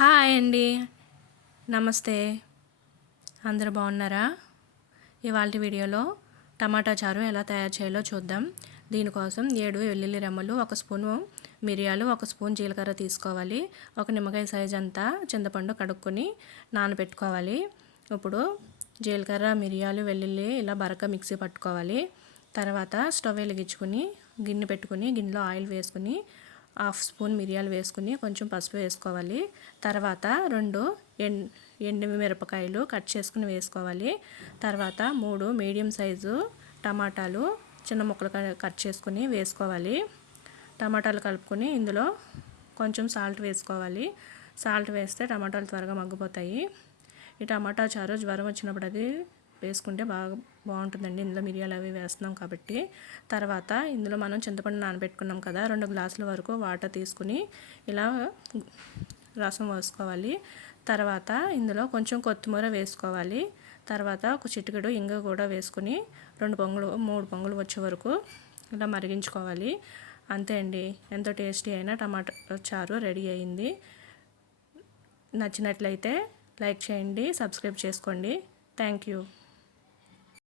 Hi అండి. నమస్తే. అందరూ బాగున్నారా? ఇవాల్టి వీడియోలో టమాటా చారు ఎలా తయారు చేయాలో చూద్దాం. దీనికోసం 7 వెల్లుల్లి రెమ్మలు, 1 స్పూను మిరియాలు, 1 స్పూన్ జీలకర్ర తీసుకోవాలి. 1 నిమ్మకాయ సైజ్ అంతా చింతపండు కడుక్కొని నానబెట్టుకోవాలి. ఇప్పుడు జీలకర్ర, మిరియాలు, వెల్లుల్లి ఇలా బరక మిక్సీ పట్టుకోవాలి. తర్వాత స్టవ్ వెలిగించుకొని గిన్నె పెట్టుకొని గిన్నెలో ఆయిల్ వేసుకొని 1/2 స్పూన్ మిరియాలు వేసుకుని కొంచెం పసుపు వేసుకోవాలి. తర్వాత 2 ఎండు మిరపకాయలు కట్ చేసుకుని వేసుకోవాలి. తర్వాత 3 మీడియం సైజు టమాటాలు చిన్న ముక్కలు కట్ చేసుకుని వేసుకోవాలి. టమాటాలు కలుపుకొని ఇందులో కొంచెం సాల్ట్ వేసుకోవాలి. సాల్ట్ వేస్తే టమాటాలు త్వరగా మగ్గిపోతాయి. ఈ టమాటా చారు జ్వరం వచ్చినప్పుడు అది వేసుకుంటే బాగుంటుందండి. ఇందులో మిరియాలు అవి వేస్తున్నాం కాబట్టి. తర్వాత ఇందులో మనం చింతపండు నానబెట్టుకున్నాం కదా, 2 గ్లాసుల వరకు వాటర్ తీసుకుని ఇలా రసం వేసుకోవాలి. తర్వాత ఇందులో కొంచెం కొత్తిమీర వేసుకోవాలి. తర్వాత ఒక చిటికెడు ఇంగు కూడా వేసుకుని 3 పొంగులు వచ్చే వరకు ఇలా మరిగించుకోవాలి. అంతే అండి, ఎంతో టేస్టీ అయిన టమాటా చారు రెడీ అయింది. నచ్చినట్లయితే లైక్ చేయండి, సబ్స్క్రైబ్ చేసుకోండి. Thank you.